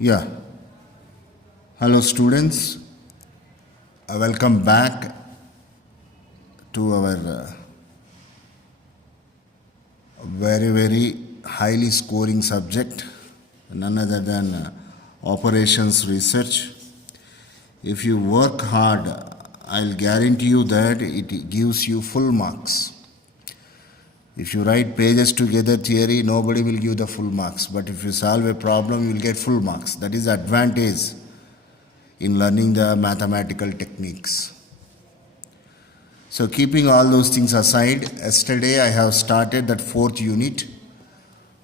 Yeah. Hello, students. Welcome back to our very highly scoring subject, none other than operations research. If you work hard, I'll guarantee you that it gives you full marks. If you write pages together theory, nobody will give the full marks. But if you solve a problem, you will get full marks. That is the advantage in learning the mathematical techniques. So keeping all those things aside, yesterday I have started that fourth unit.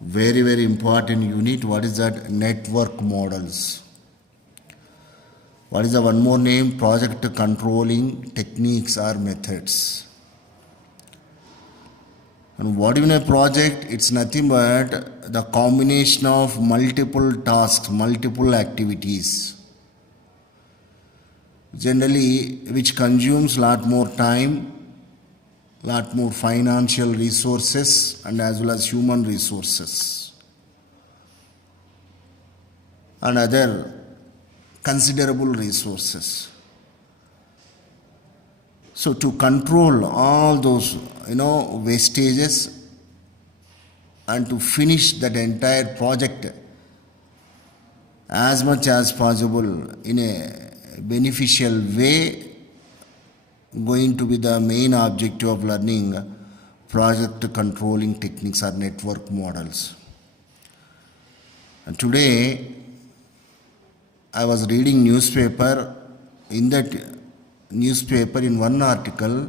Very important unit. What is that? Network models. What is the one more name? Project controlling techniques or methods. And what in a project? It's nothing but the combination of multiple tasks, multiple activities. Generally, which consumes lot more time, lot more financial resources, and as well as human resources, and other considerable resources. So to control all those wastages and to finish that entire project as much as possible in a beneficial way, going to be the main objective of learning project controlling techniques or network models. And today I was reading newspaper. In that newspaper, in one article,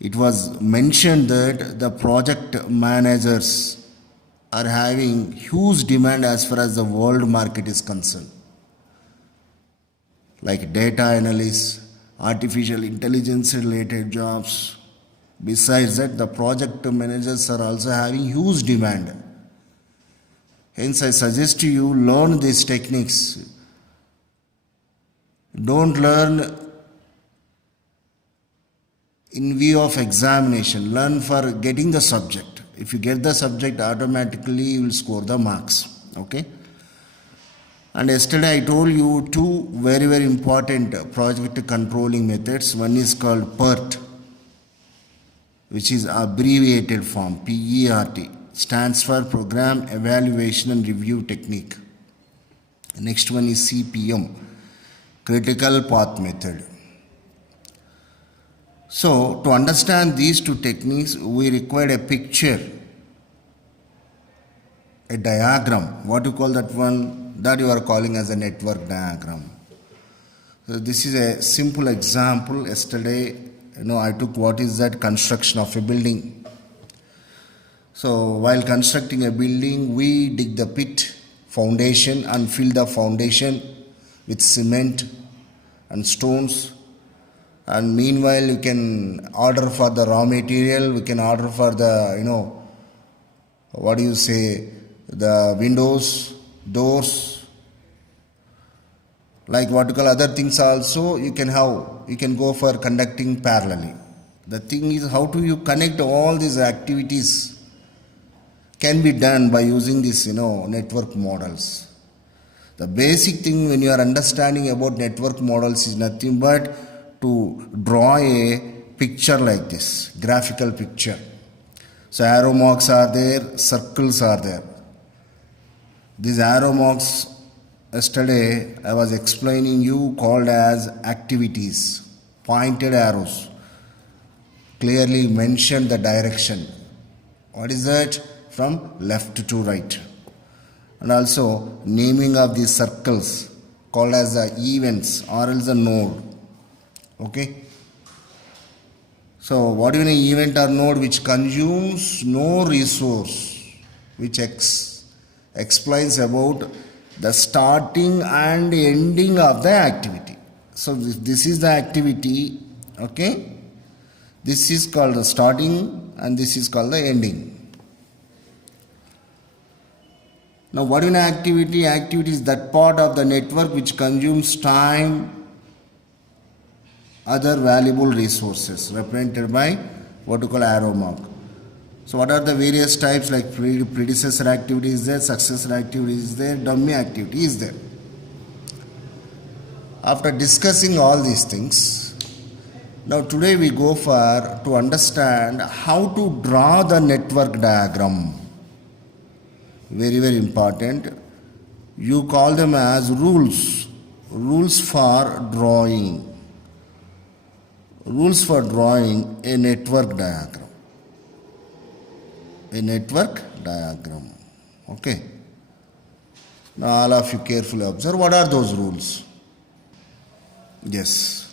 it was mentioned that the project managers are having huge demand as far as the world market is concerned, like data analysts, artificial intelligence related jobs. Besides that, the project managers are also having huge demand. Hence, I suggest you learn these techniques. Don't learn in view of examination. Learn for getting the subject. If you get the subject, automatically you will score the marks. Okay? And yesterday I told you two very important project controlling methods. One is called PERT, which is abbreviated form, PERT, stands for Program Evaluation and Review Technique. The next one is CPM, Critical Path Method. So to understand these two techniques, we required a picture, a diagram. What do you call that one? That you are calling as a network diagram. So this is a simple example. Yesterday, I took what is that? Construction of a building. So while constructing a building, we dig the pit, foundation, and fill the foundation with cement and stones. And meanwhile, you can order for the raw material. We can order for the, the windows, doors, like what you call other things also you can have. You can go for conducting parallelly. The thing is, how do you connect all these activities can be done by using this, network models. The basic thing when you are understanding about network models is nothing but to draw a picture like this, graphical picture. So arrow marks are there, circles are there. These arrow marks, yesterday I was explaining you, called as activities, pointed arrows, clearly mention the direction. What is that? From left to right. And also naming of these circles called as the events or else a node. Okay. So what is an event or node? Which consumes no resource, which explains about the starting and ending of the activity. So this is the activity. Okay. This is called the starting and this is called the ending. Now what is an activity? Activity is that part of the network which consumes time, other valuable resources, represented by what you call arrow mark. So what are the various types, like predecessor activity is there, successor activity is there, dummy activity is there. After discussing all these things, now today we go for to understand how to draw the network diagram. Very, very important. You call them as rules. Rules for drawing. Rules for drawing a network diagram. A network diagram. Okay. Now all of you carefully observe what are those rules. Yes.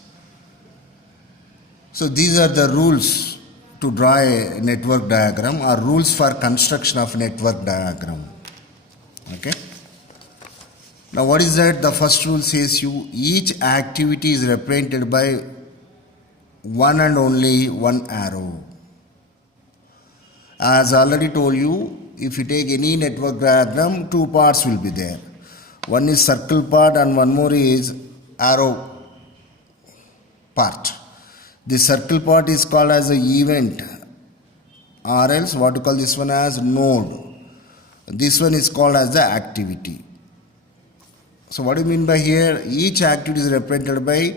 So these are the rules to draw a network diagram, or rules for construction of network diagram. Okay. Now what is that? The first rule says each activity is represented by one and only one arrow. As already told you, if you take any network diagram, two parts will be there. One is circle part and one more is arrow part. The circle part is called as an event, or else what you call this one as node. This one is called as the activity. So what do you mean by here? Each activity is represented by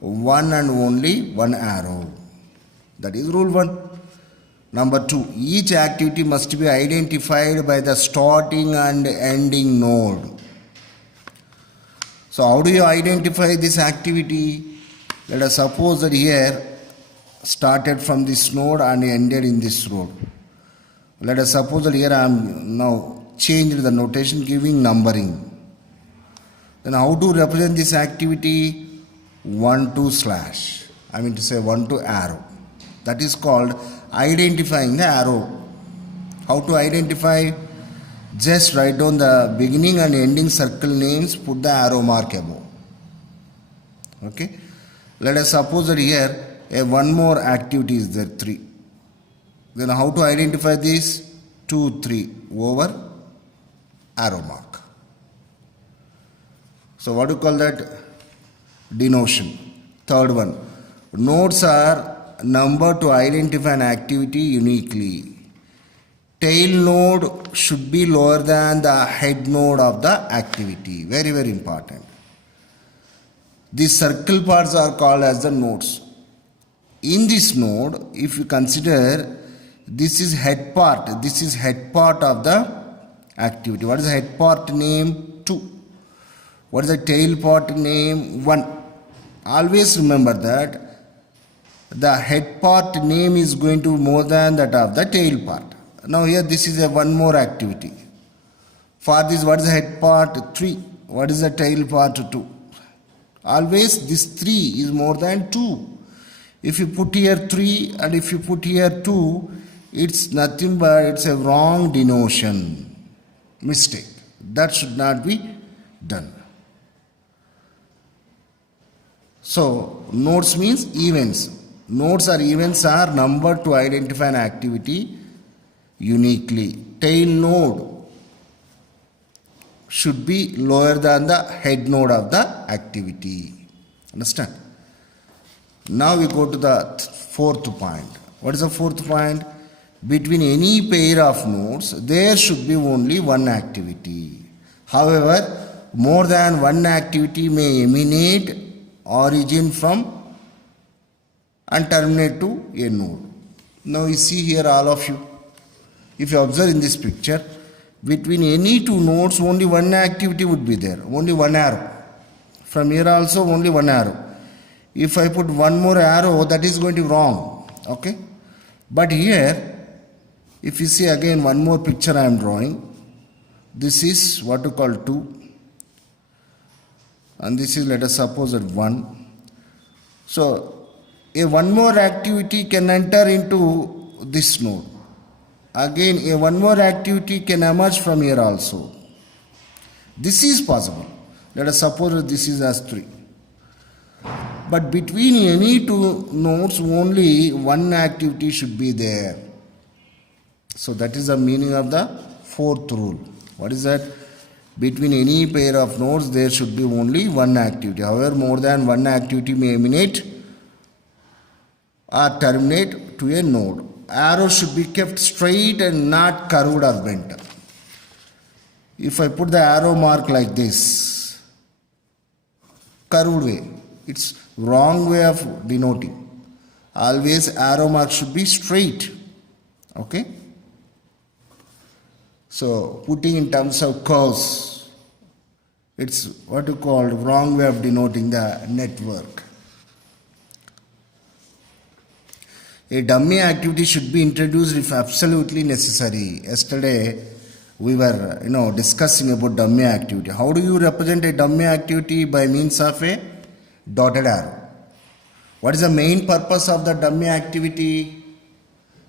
one and only one arrow. That is rule 1. Number 2, each activity must be identified by the starting and ending node. So how do you identify this activity? Let us suppose that here started from this node and ended in this node. Let us suppose that here I am now changed the notation, giving numbering. Then how to represent this activity? 1 to slash. I mean to say 1 to arrow. That is called identifying the arrow. How to identify? Just write down the beginning and ending circle names, put the arrow mark above. Okay. Let us suppose that here one more activity is there, 3. Then how to identify this? 2, 3 over arrow mark. So what do you call that? Denotion. Third one. Nodes are numbered to identify an activity uniquely. Tail node should be lower than the head node of the activity. Very, very important. These circle parts are called as the nodes. In this node, if you consider this is head part of the activity. What is the head part name? 2. What is the tail part name? 1. Always remember that the head part name is going to be more than that of the tail part. Now here this is a one more activity. For this, what is the head part? 3. What is the tail part? 2. Always this 3 is more than 2. If you put here 3 and if you put here 2, it's nothing but it's a wrong denotion. Mistake. That should not be done. So nodes means events. Nodes or events are numbered to identify an activity uniquely. Tail node should be lower than the head node of the activity. Understand? Now we go to the fourth point. What is the fourth point? Between any pair of nodes, there should be only one activity. However, more than one activity may emanate, origin from, and terminate to a node. Now you see here all of you. If you observe in this picture, between any two nodes only one activity would be there, only one arrow. From here also only one arrow. If I put one more arrow, that is going to be wrong. Okay? But here, if you see again one more picture I am drawing, this is what you call 2. And this is, let us suppose, at 1. So a one more activity can enter into this node. Again, a one more activity can emerge from here also. This is possible. Let us suppose that this is as 3. But between any two nodes, only one activity should be there. So that is the meaning of the fourth rule. What is that? Between any pair of nodes, there should be only one activity. However, more than one activity may emanate or terminate to a node. arrow should be kept straight and not curved or bent. If I put the arrow mark like this, curved way, it's wrong way of denoting. Always arrow mark should be straight. Okay? So putting in terms of curves, it's what you call wrong way of denoting the network. A dummy activity should be introduced if absolutely necessary. Yesterday we were discussing about dummy activity. How do you represent a dummy activity? By means of a dotted arrow. What is the main purpose of the dummy activity?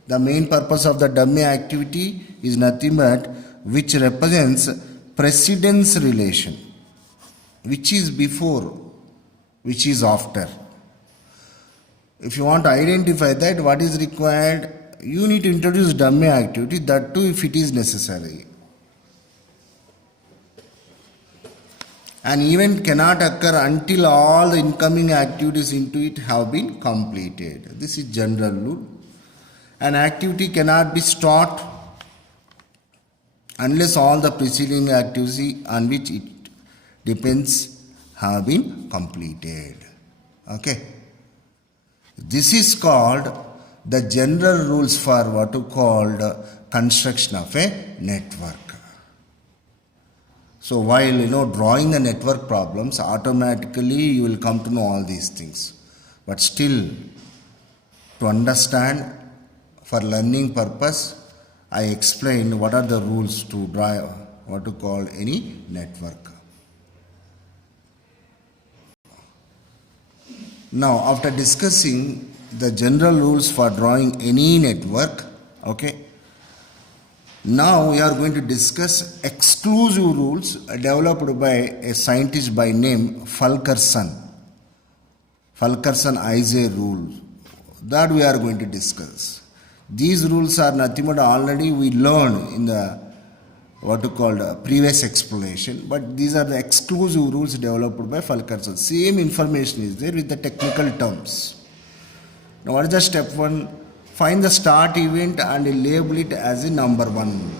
The main purpose of the dummy activity is nothing but which represents precedence relation. Which is before, which is after. If you want to identify that, what is required? You need to introduce dummy activity, that too if it is necessary. An event cannot occur until all the incoming activities into it have been completed. This is general rule. An activity cannot be stopped unless all the preceding activity on which it depends have been completed. Okay. This is called the general rules for what you called construction of a network. So while drawing the network problems, automatically you will come to know all these things. But still, to understand, for learning purpose, I explained what are the rules to draw what to call any network. Now, after discussing the general rules for drawing any network, okay, now we are going to discuss exclusive rules developed by a scientist by name Fulkerson. Fulkerson-Isay rule that we are going to discuss. These rules are nothing but already we learned in the what to call previous explanation, but these are the exclusive rules developed by Fulkerson. Same information is there with the technical terms. Now what is the step 1? Find the start event and label it as a number 1.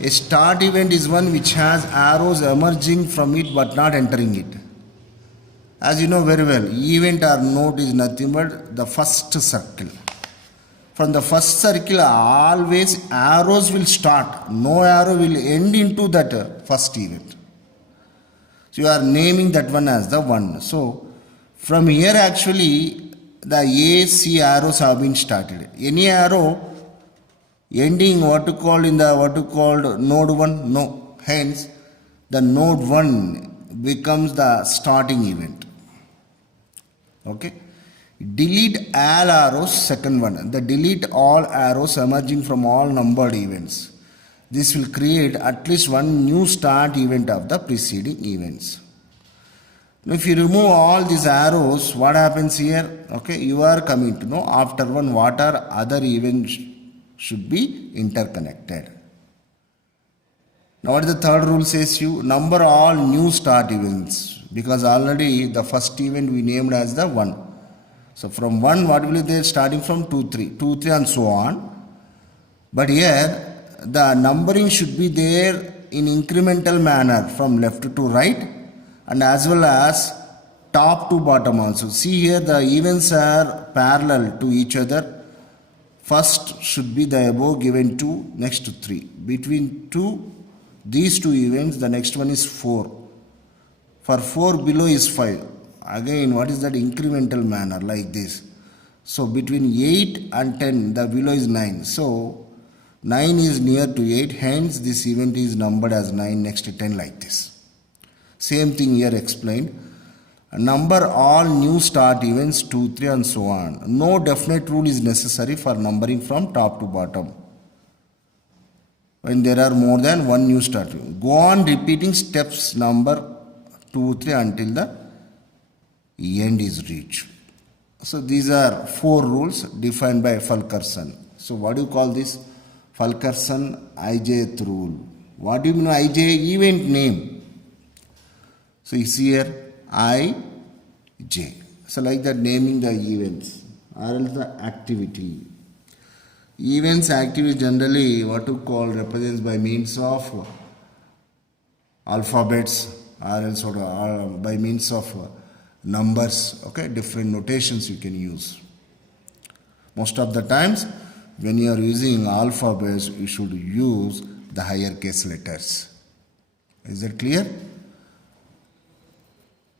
A start event is one which has arrows emerging from it but not entering it. As you know very well, event or node is nothing but the first circle. From the first circle, always arrows will start. No arrow will end into that first event. So you are naming that one as the 1. So from here actually the A, C arrows have been started. Any arrow ending what to call in the what to called node 1? No. Hence the node 1 becomes the starting event. Okay. Delete all arrows, second one. The delete all arrows emerging from all numbered events. This will create at least one new start event of the preceding events. Now if you remove all these arrows, what happens here? Okay, you are coming to know after one what are other events should be interconnected. Now what is the third rule says you? Number all new start events, because already the first event we named as the 1. So from 1, what will be there? Starting from 2, 3, 2, 3 and so on. But here, the numbering should be there in incremental manner from left to right and as well as top to bottom also. See here, the events are parallel to each other. First should be the above given 2, next to 3. Between these two events, the next one is 4. For 4 below is 5. Again, what is that incremental manner like this? So between 8 and 10, the below is 9. So 9 is near to 8. Hence, this event is numbered as 9 next to 10 like this. Same thing here explained. Number all new start events 2, 3 and so on. No definite rule is necessary for numbering from top to bottom when there are more than one new start event. Go on repeating steps number 2, 3 until the end is reached. So these are 4 rules defined by Fulkerson. So what do you call this? Fulkerson-Isay rule. What do you mean IJ? Event name. So you see here IJ. So like that naming the events. or else the activity. Events activity generally what to call represents by means of alphabets or else or by means of numbers, okay, different notations you can use. Most of the times when you are using alphabets you should use the higher case letters. Is that clear?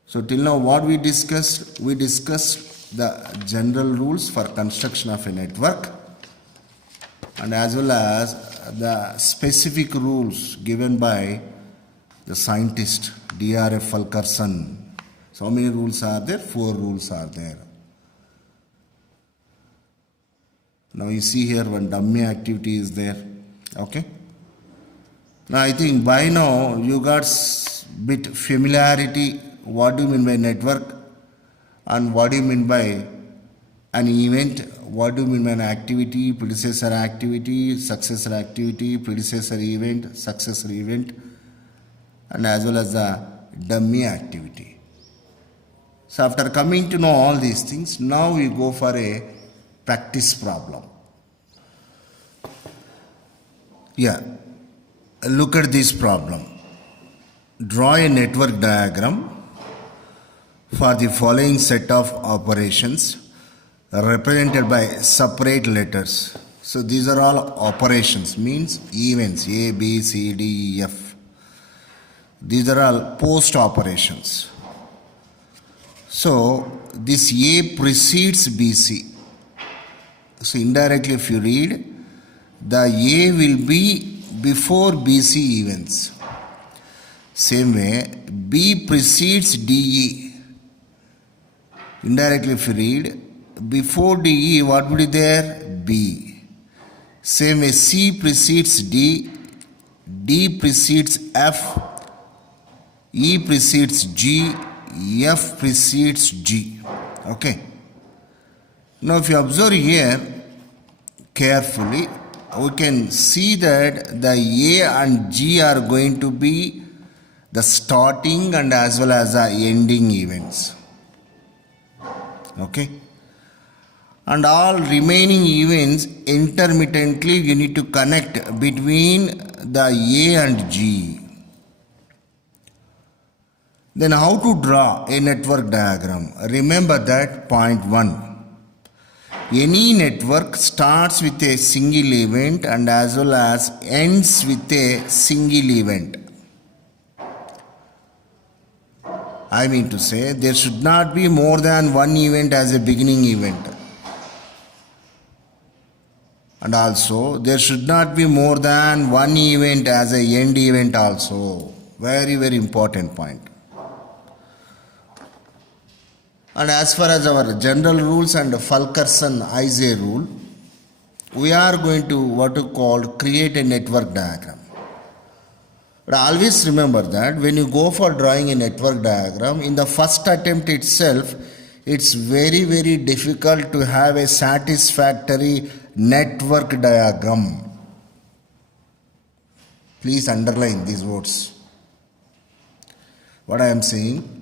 So till now what we discussed? We discussed the general rules for construction of a network and as well as the specific rules given by the scientist D.R.F. Fulkerson. So how many rules are there? 4 rules are there. Now you see here one dummy activity is there. Okay. Now I think by now you got bit familiarity what do you mean by network and what do you mean by an event, what do you mean by an activity, predecessor activity, successor activity, predecessor event, successor event, and as well as the dummy activity. So after coming to know all these things, now we go for a practice problem. Yeah, look at this problem. Draw a network diagram for the following set of operations represented by separate letters. So these are all operations, means events A, B, C, D, E, F. These are all post operations. So this A precedes BC. So indirectly if you read, the A will be before BC events. Same way, B precedes DE. Indirectly if you read, before DE what would be there? B. Same way, C precedes D, D precedes F, E precedes G, F precedes G. Okay. Now if you observe here carefully, we can see that the A and G are going to be the starting and as well as the ending events. Okay. And all remaining events intermittently you need to connect between the A and G. Then how to draw a network diagram? Remember that point 1. Any network starts with a single event and as well as ends with a single event. I mean to say there should not be more than one event as a beginning event. And also there should not be more than one event as a end event also. Very, very important point. And as far as our general rules and Fulkerson-Isay rule, we are going to what to call create a network diagram. But always remember that when you go for drawing a network diagram, in the first attempt itself, it's very, very difficult to have a satisfactory network diagram. Please underline these words. What I am saying,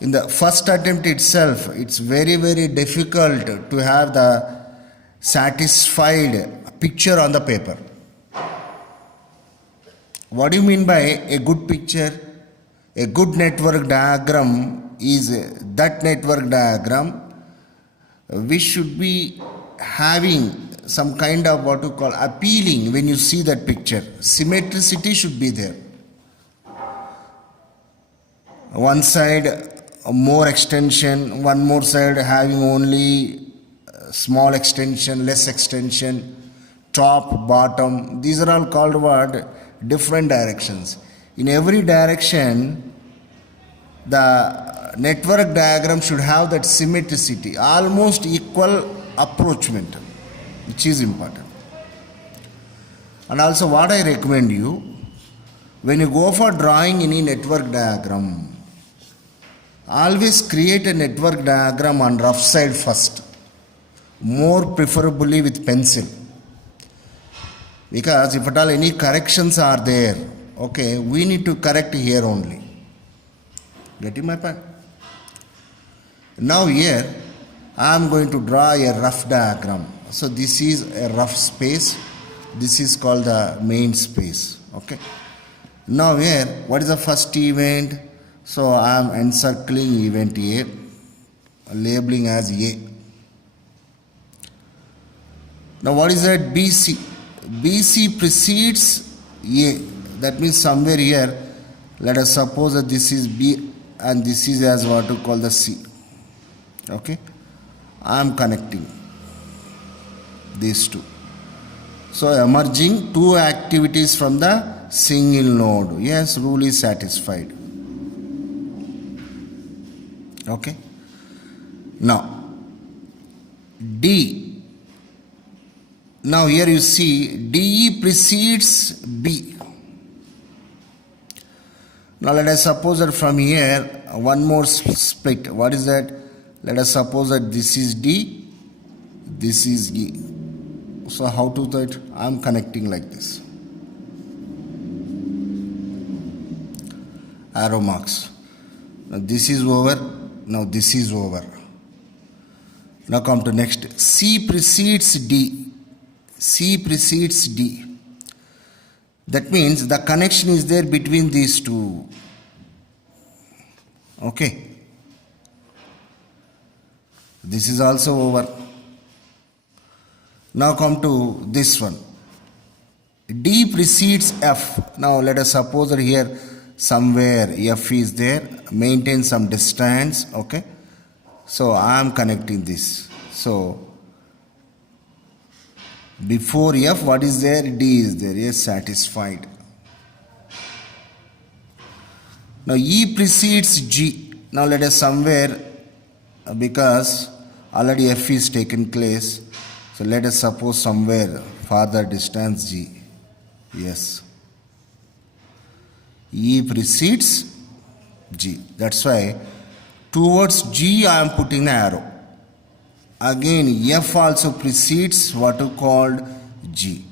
in the first attempt itself, it's very, very difficult to have the satisfied picture on the paper. What do you mean by a good picture? A good network diagram is that network diagram which should be having some kind of what you call appealing when you see that picture. Symmetricity should be there. One side more extension, one more side having only small extension, less extension, top, bottom. These are all called what? Different directions. In every direction, the network diagram should have that symmetricity, almost equal approachment, which is important. And also what I recommend you, when you go for drawing any network diagram, always create a network diagram on rough side first, more preferably with pencil. Because if at all any corrections are there, okay, we need to correct here only. Getting my point? Now here, I am going to draw a rough diagram. So this is a rough space. This is called the main space. Okay. Now here, what is the first event? So I am encircling event A, labeling as A. Now what is that? BC. BC precedes A. That means somewhere here, let us suppose that this is B and this is as what to call the C. Okay. I am connecting these two. So emerging two activities from the single node. Yes, rule is satisfied. Okay. Now D. Now here you see DE precedes B. Now let us suppose that from here one more split. What is that? Let us suppose that this is D, this is E. So how to that? I am connecting like this. Arrow marks. Now this is over. Now this is over. Now come to next. C precedes D. C precedes D. That means the connection is there between these two. Okay. This is also over. Now come to this one. D precedes F. Now let us suppose that here somewhere F is there. Maintain some distance. Okay. So I am connecting this. So before F, what is there? D is there. Yes, satisfied. Now E precedes G. Now let us somewhere, because already F is taken place. So let us suppose somewhere farther distance G. Yes. E precedes G. That's why towards G I am putting an arrow. Again F also precedes what you called G.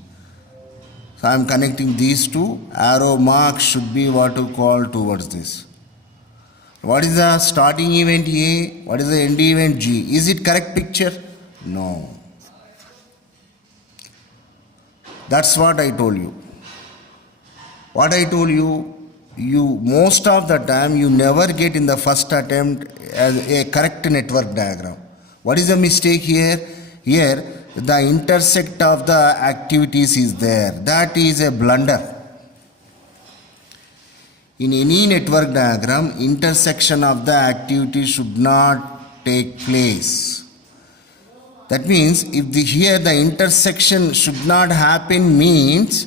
So I am connecting these two. Arrow mark should be what you call towards this. What is the starting event A? What is the end event G? Is it correct picture? No. That's what I told you. What I told you, most of the time you never get in the first attempt as a correct network diagram. What is the mistake here? Here the intersect of the activities is there. That is a blunder. In any network diagram, intersection of the activity should not take place. That means if here the intersection should not happen means,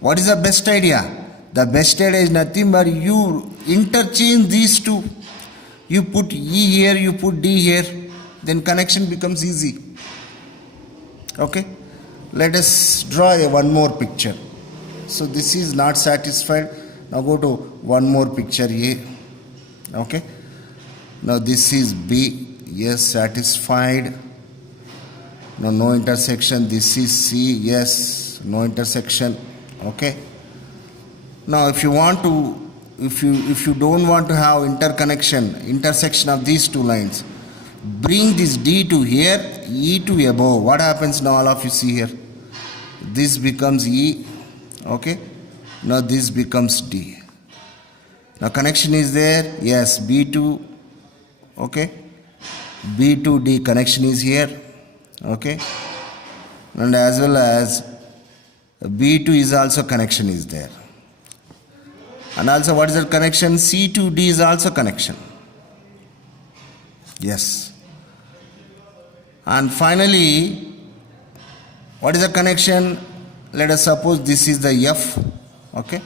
what is the best idea? The best idea is nothing but you interchange these two. You put E here, you put D here, then connection becomes easy. Okay. Let us draw one more picture. So this is not satisfied. Now go to one more picture here. Okay. Now this is B. Yes, satisfied. Now no intersection. This is C. Yes, no intersection. Okay. Now if you want to, if you don't want to have intersection of these two lines, bring this D to here, E to above. What happens now? All of you see here. This becomes E. Okay. Now this becomes D. Now connection is there. Yes, B to, okay, B to D connection is here. Okay. And as well as B to is also connection is there. And also what is the connection? C to D is also connection. Yes. And finally, what is the connection? Let us suppose this is the F. Okay.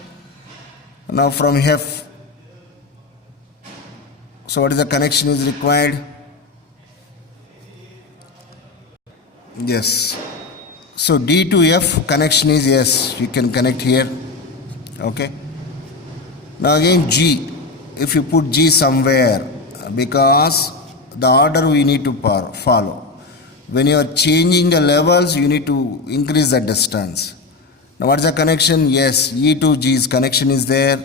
Now from F, so what is the connection is required? Yes. So D to F connection is yes, you can connect here. Okay. Now again G, if you put G somewhere, because the order we need to follow. When you are changing the levels, you need to increase the distance. Now what is the connection? Yes, E to G's connection is there,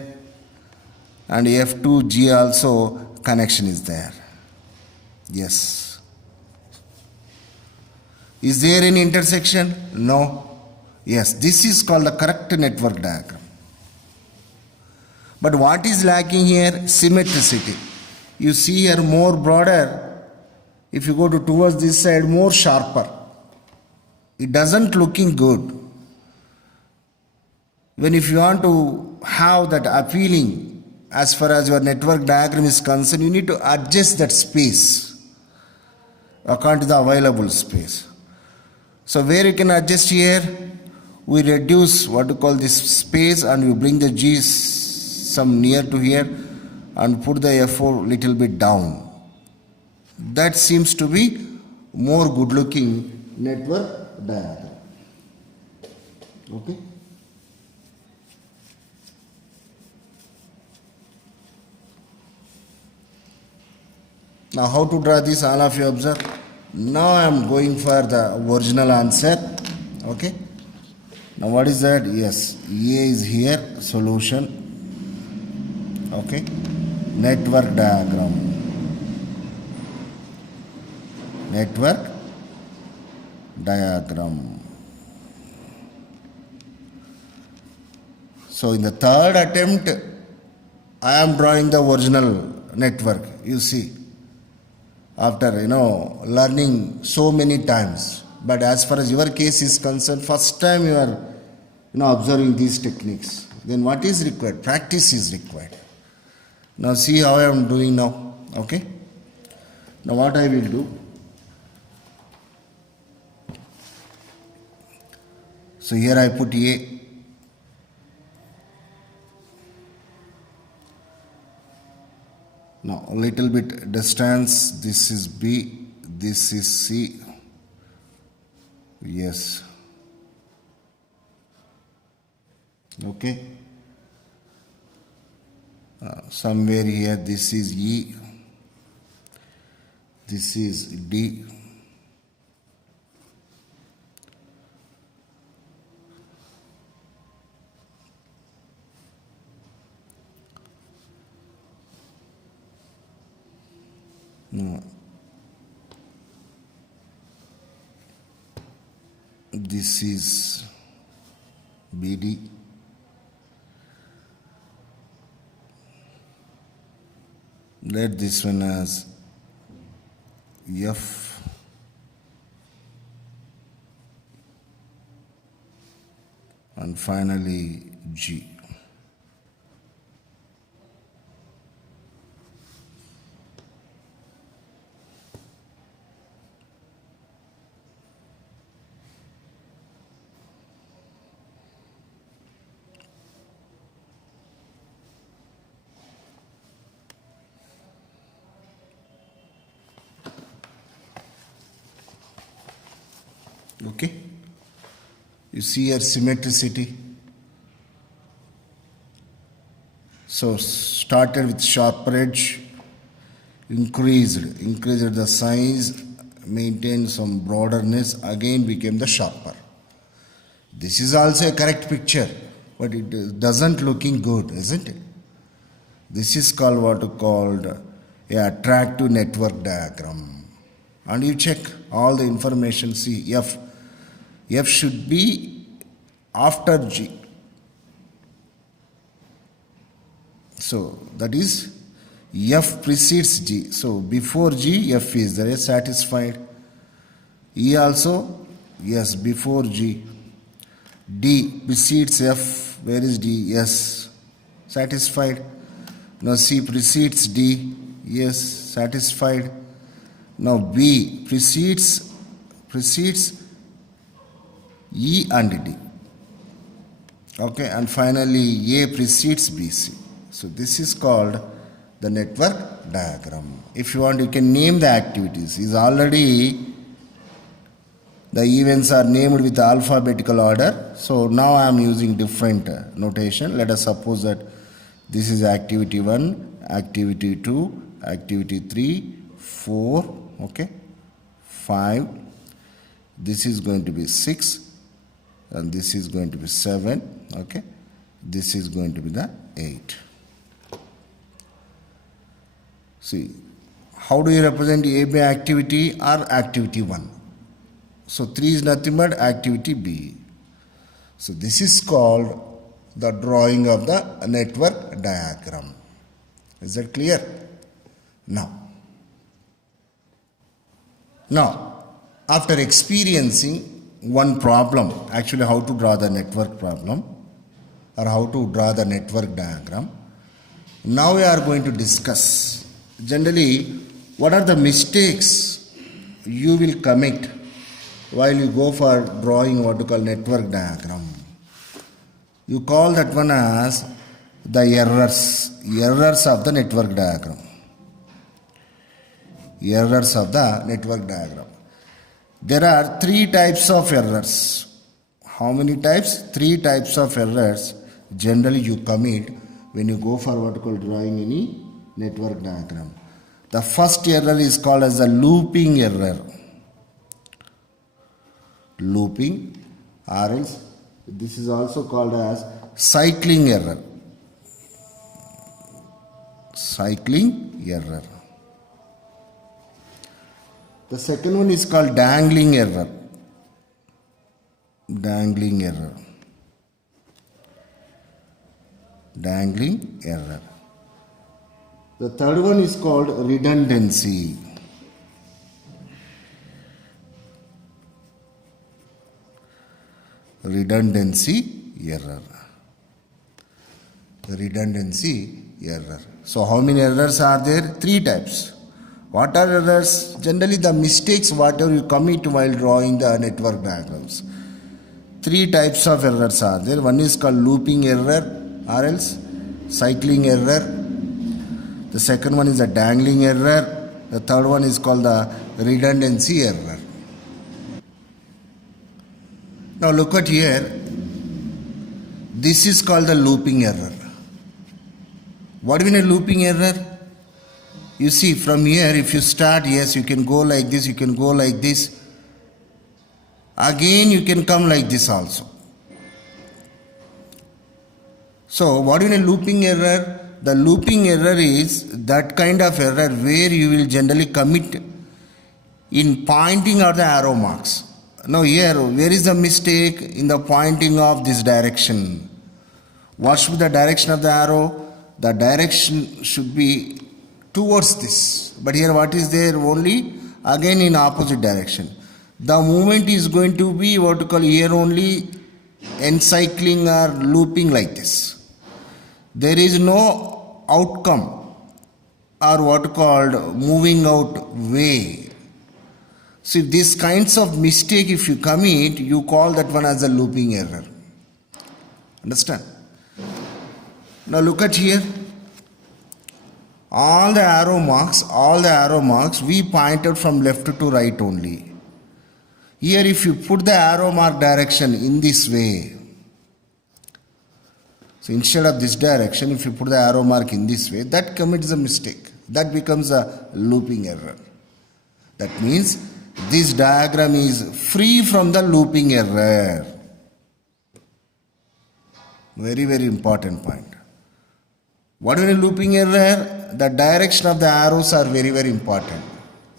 and F to G also connection is there. Yes. Is there any intersection? No. Yes, this is called the correct network diagram. But what is lacking here? Symmetricity. You see here more broader. If you go towards this side, more sharper. It doesn't looking good. When if you want to have that appealing as far as your network diagram is concerned, you need to adjust that space according to the available space. So where you can adjust here, we reduce what you call this space and we bring the G some near to here and put the F4 little bit down. That seems to be more good looking network diagram. Okay. Now how to draw this, all of you observe. Now I am going for the original answer. Okay. Now what is that? Yes, A is here, solution. Okay. Network diagram. Network diagram. So in the third attempt, I am drawing the original network. You see. After learning so many times, but as far as your case is concerned, first time you are observing these techniques, then what is required? Practice is required. Now see how I am doing now. Okay. Now what I will do, so here I put A. Now a little bit distance, this is B, this is C. Yes. Okay. Somewhere here this is E, this is D. No. This is BD. Let this one as F. And finally G. Okay. You see here symmetricity. So started with sharper edge, increased the size, maintained some broadness, again became the sharper. This is also a correct picture, but it doesn't looking good, isn't it? This is called what called a attractive network diagram. And you check all the information. See F should be after G. So that is F precedes G. So before G, F is there, satisfied. E also, yes, before G. D precedes F. Where is D? Yes, satisfied. Now C precedes D. Yes, satisfied. Now B precedes E and D. Okay, and finally A precedes BC. So this is called the network diagram. If you want, you can name the activities. Is already the events are named with alphabetical order. So now I am using different notation. Let us suppose that this is activity 1, activity 2, activity 3, 4, okay, 5. This is going to be 6. And this is going to be 7, okay. This is going to be the 8. See, how do you represent AB activity or activity 1? So 3 is nothing but activity B. So this is called the drawing of the network diagram. Is that clear? Now, after experiencing one problem, actually how to draw the network problem or how to draw the network diagram, now we are going to discuss generally what are the mistakes you will commit while you go for drawing what you call network diagram. You call that one as the errors of the network diagram. Errors of the network diagram. There are 3 types of errors. How many types? 3 types of errors generally you commit when you go for what you call drawing any network diagram. The first error is called as the looping error. Looping, or else this is also called as cycling error. Cycling error. The second one is called dangling error. Dangling error. Dangling error. The third one is called redundancy. Redundancy error. Redundancy error. So how many errors are there? 3 types. What are errors? Generally the mistakes whatever you commit while drawing the network diagrams. 3 types of errors are there. One is called looping error or else cycling error. The second one is a dangling error. The third one is called the redundancy error. Now look at here. This is called the looping error. What do you mean a looping error? You see from here if you start, yes, you can go like this, you can go like this. Again you can come like this also. So what do you mean a looping error? The looping error is that kind of error where you will generally commit in pointing out the arrow marks. Now here, where is the mistake? In the pointing of this direction. What should be the direction of the arrow? The direction should be towards this. But here what is there? Only again in opposite direction. The movement is going to be what you call here only encycling or looping like this. There is no outcome or what called moving out way. So if these kinds of mistake if you commit, you call that one as a looping error. Understand? Now look at here. All the arrow marks we pointed from left to right only. Here if you put the arrow mark direction in this way, so instead of this direction, if you put the arrow mark in this way, that commits a mistake. That becomes a looping error. That means this diagram is free from the looping error. Very, very important point. What is a looping error? The direction of the arrows are very, very important.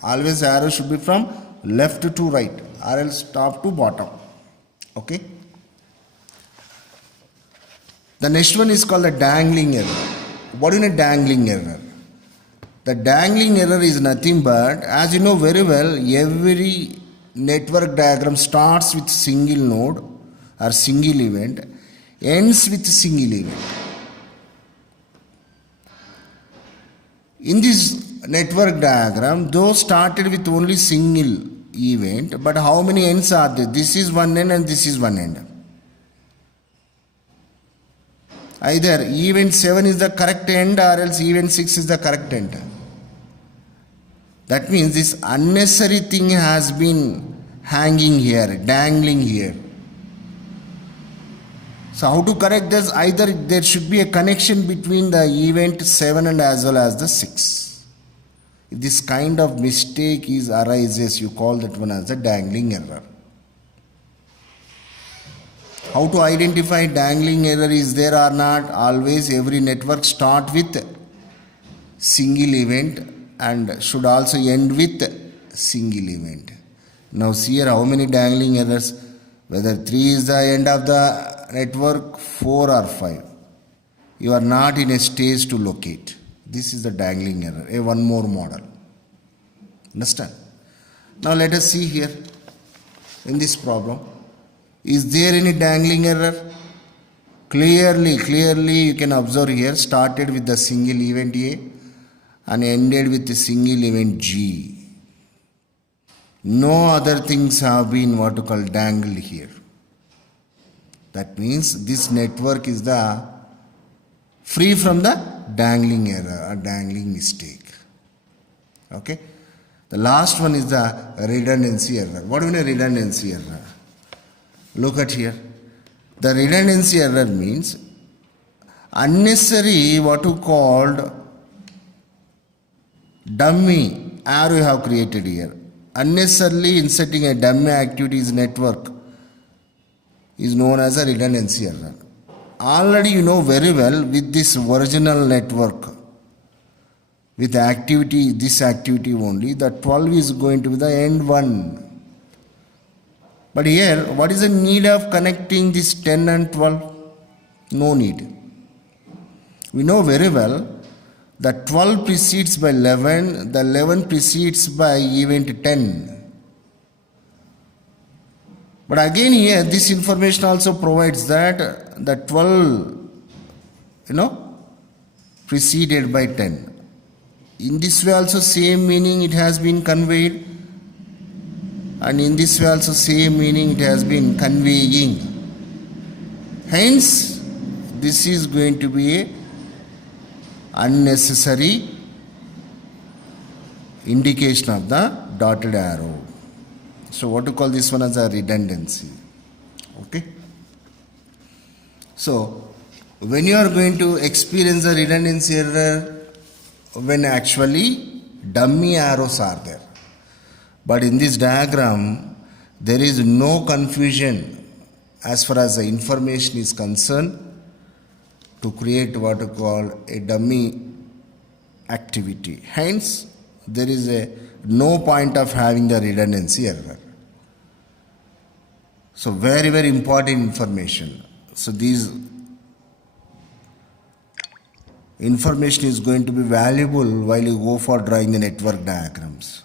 Always the arrow should be from left to right or else top to bottom. Okay? The next one is called the dangling error. What is a dangling error? The dangling error is nothing but, as you know very well, every network diagram starts with single node or single event, ends with single event. In this network diagram, though started with only single event, but how many ends are there? This is one end and this is one end. Either event 7 is the correct end or else event 6 is the correct end. That means this unnecessary thing has been hanging here, dangling here. So how to correct this? Either there should be a connection between the event 7 and as well as the 6. If this kind of mistake arises, you call that one as a dangling error. How to identify dangling error is there or not? Always every network start with single event and should also end with single event. Now see here how many dangling errors, whether 3 is the end of the network, 4 or 5. You are not in a stage to locate. This is the dangling error, a one more model. Understand? Now let us see here in this problem. Is there any dangling error? Clearly you can observe here, started with the single event A and ended with the single event G. No other things have been what you call dangled here. That means this network is the free from the dangling error or dangling mistake. Okay. The last one is the redundancy error. What do you mean redundancy error? Look at here. The redundancy error means unnecessary what you called dummy arrow you have created here. Unnecessarily inserting a dummy activities network is known as a redundancy error. Already you know very well with this original network, with activity, this activity only, the 12 is going to be the end one. But here, what is the need of connecting this 10 and 12? No need. We know very well that 12 precedes by 11, the 11 precedes by event 10. But again here, this information also provides that the 12, preceded by 10. In this way also same meaning it has been conveyed. And in this way also same meaning it has been conveying. Hence, this is going to be a unnecessary indication of the dotted arrow. So what to call this one as a redundancy. Okay. So when you are going to experience a redundancy error, when actually dummy arrows are there. But in this diagram, there is no confusion as far as the information is concerned to create what we call a dummy activity. Hence, there is no point of having the redundancy error. So very important information. So these information is going to be valuable while you go for drawing the network diagrams.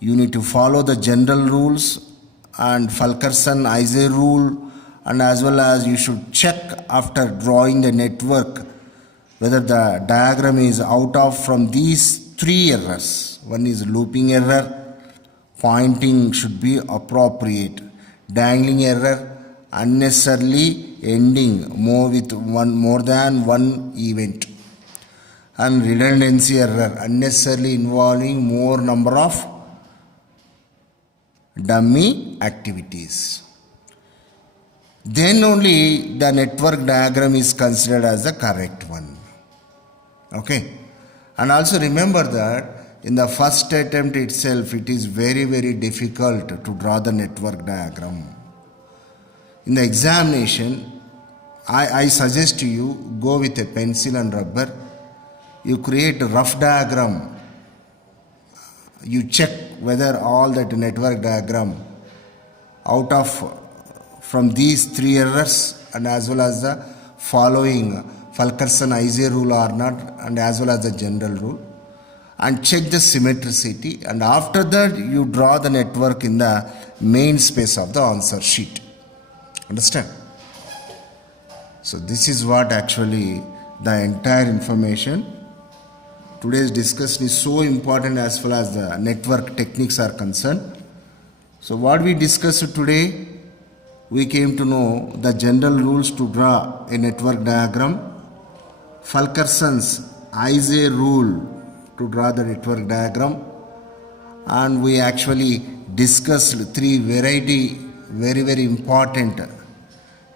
You need to follow the general rules and Fulkerson-Isay rule, and as well as you should check after drawing the network whether the diagram is out of from these 3 errors. One is looping error, pointing should be appropriate, dangling error, unnecessarily ending more than one event, and redundancy error, unnecessarily involving more number of dummy activities. Then only the network diagram is considered as the correct one. Okay. And also remember that in the first attempt itself, it is very difficult to draw the network diagram. In the examination, I suggest to you go with a pencil and rubber. You create a rough diagram. You check whether all that network diagram out of from these 3 errors and as well as the following Fulkerson-Isay rule or not, and as well as the general rule, and check the symmetricity, and after that you draw the network in the main space of the answer sheet. Understand? So this is what actually the entire information. Today's discussion is so important as far as the network techniques are concerned. So what we discussed today, we came to know the general rules to draw a network diagram, Fulkerson's Isay rule to draw the network diagram, and we actually discussed 3 very important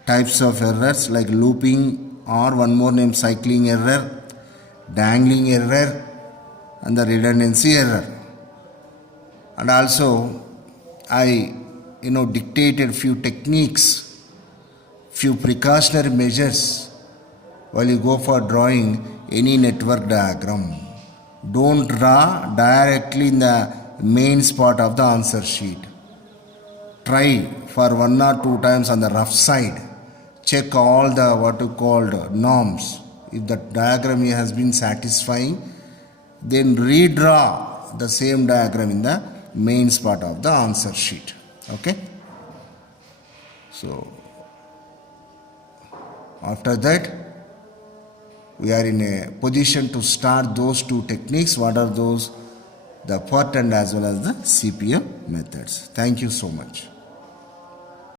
types of errors like looping or one more name cycling error, dangling error, and the redundancy error. And also I dictated few techniques, few precautionary measures while you go for drawing any network diagram. Don't draw directly in the main spot of the answer sheet. try for 1 or 2 times on the rough side, check all the what you called norms. If the diagram has been satisfying, then redraw the same diagram in the mains part of the answer sheet. Okay, so after that we are in a position to start those two techniques. What are those? The PERT and as well as the CPM methods. Thank you so much.